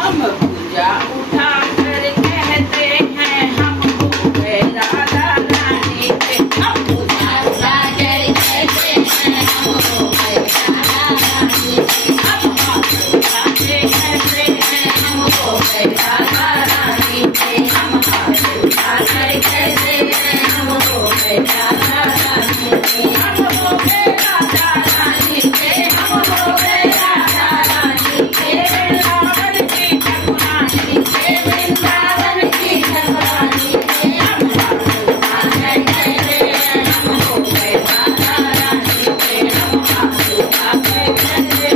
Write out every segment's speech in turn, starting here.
हम पूजा उठा कर कहते हैं हम हो गए राधा रानी के। हम पूजा उठा कर कहते हैं हम हो गए राधा रानी के। हम हाथ उठाते कहते हैं हम हो गए राधा रानी के। हम हाथ उठाकर कहते हैं हम हो गए राधा रानी के। हम हो गए राधा रानी के। हम हो गए राधा रानी के। वृंदावन की ठाकुरानी के। वृंदावन की ठाकुरानी के। हम हाथ उठाकर कहते हैं हम हो गए राधा रानी के। हम हाथ उठाकर कहते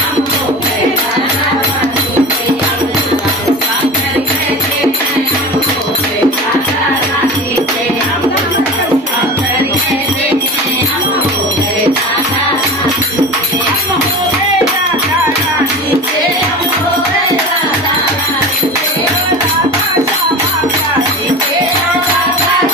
हम हो गए राधा रानी के। हम हाथ उठाकर कहते हैं हम हो गए राधा रानी के। हम हाथ उठाकर कहते हैं हम हो गए राधा रानी के। हम हो गए राधा रानी के। हम हो गए राधा रानी के। राधा श्यामा प्यारी के। राधा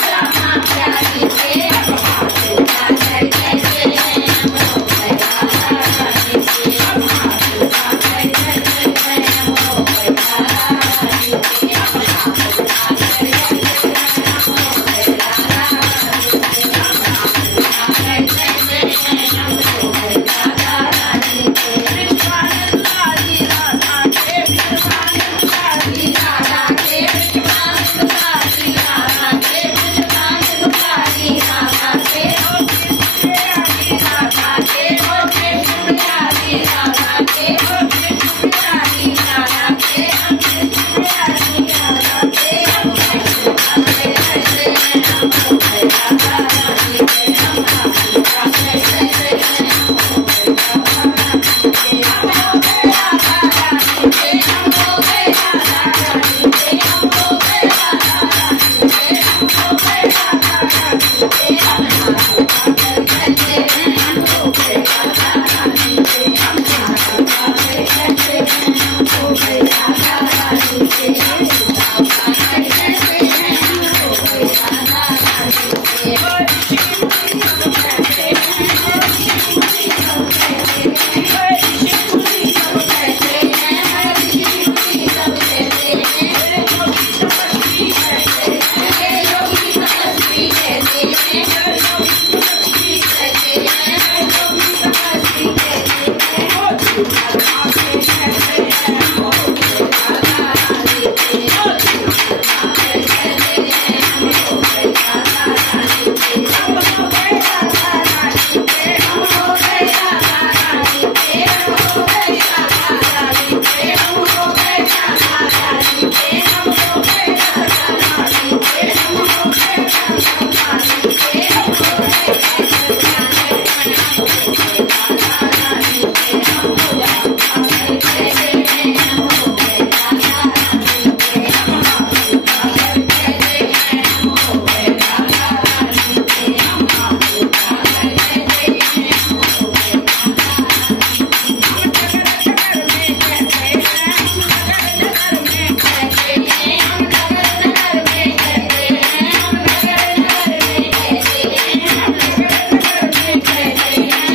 श्यामा प्यारी के। हम हाथ उठाकर कहते हैं हम हो गए राधा रानी के। हम हाथ उठाकर कहते हैं हम हो गए राधा रानी के। हम हाथ उठाकर कहते हैं हम हो गए राधा रानी के। हम हाथ उठाकर कहते हैं हम हो गए राधा रानी के। विश्वानंदारी राधा के। विश्वानंदारी राधा के। विश्वानंदारी राधा के। विश्वानंदारी राधा के। ओ कृष्ण राधा के। ओ कृष्ण राधा के। ओ कृष्ण राधा के। हम कृष्ण राधा के। हम उठाकर कहते हैं हम हो गए राधा रानी के। हम हाथ उठाकर कहते हैं हम हो गए राधा रानी के। हम हो गए राधा रानी के। हम हो गए राधा रानी के। हम हो गए राधा रानी के। हम हो गए राधा रानी के। हम हाथ उठाकर कहते हैं हम हो गए राधा रानी के। हम हाथ उठाकर कहते हैं हम हो गए राधा रानी के। हम उठाकर कहते हैं हम हो गए राधा रानी के। और शिव सब कहते हैं। और शिव सब कहते हैं। और शिव सब कहते हैं। और शिव सब कहते हैं। मेरे योगी तपस्वी कहते हैं। मेरे योगी तपस्वी कहते हैं। मेरे योगी तपस्वी कहते हैं। मेरे योगी तपस्वी कहते हैं। ओ शिवनाथ के कहते हैं हम हो गए राधा रानी के। ओ शिवनाथ के कहते हैं हम हो गए राधा रानी के। हम हो गए राधा रानी के। हम हो गए राधा रानी के। हम हो गए राधा रानी के। हम हो गए राधा रानी के। हम हो गए राधा रानी के। हम हो गए राधा रानी के। हम हो गए राधा रानी के। हम पूजा उठाकर कहते हैं हम हो गए राधा रानी के। हम हाथ उठाकर कहते हैं हम हो गए राधा रानी के। हम हाथ उठाकर कहते हैं हम हो गए राधा रानी के। हम नगर नगर में कहते हैं। हम नगर नगर में कहते हैं। हम नगर नगर में कहते हैं। हम नगर नगर में कहते हैं। हम नगर नगर में कहते हैं।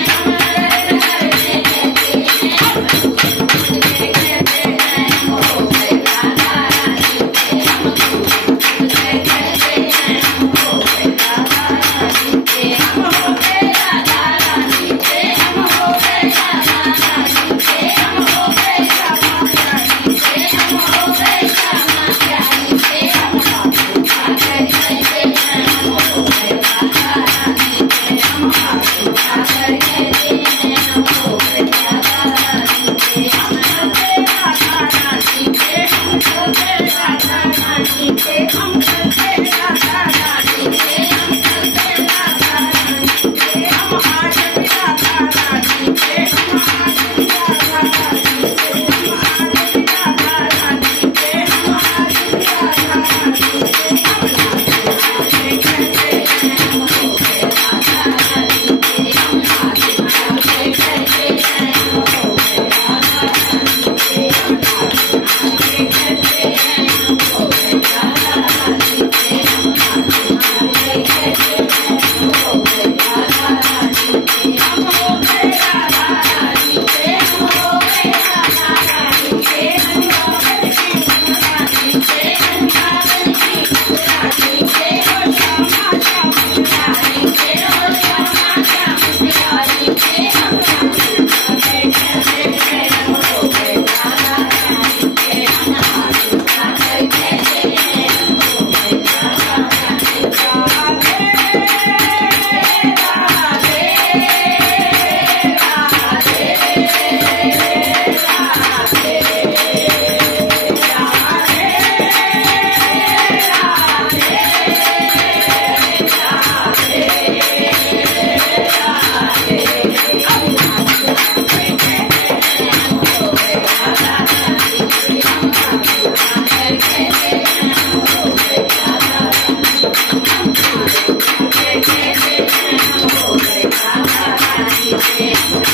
हैं।